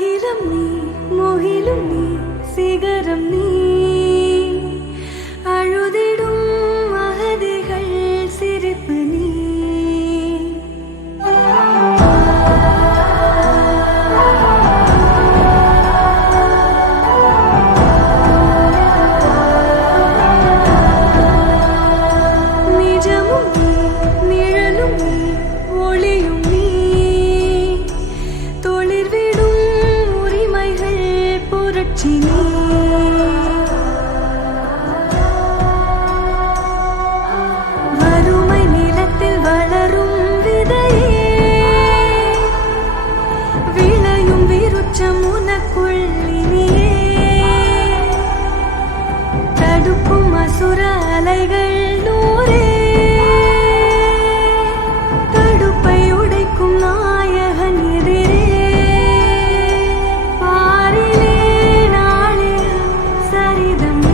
அகிலம் நீ, முகிலும் நீ, சிகரம் நீ, அழுதிடும் அகதிகள் சிரிப்பு நீ. நிஜமும் நீ, நிழலும் நீ, ஒளியும் நீ, தொழிற்விடும் உரிமைகள் புரட்சி நீ. வறுமை நிலத்தில் வளரும் விதையே, விளையும் விருட்சம் உனக்குள் இனியே. தடுக்கும் அசுர அலைகள் நூறே, தடுப்பை உடைக்கும் நாயகன் எதிரே. பாரிலே நாளே சரிதம்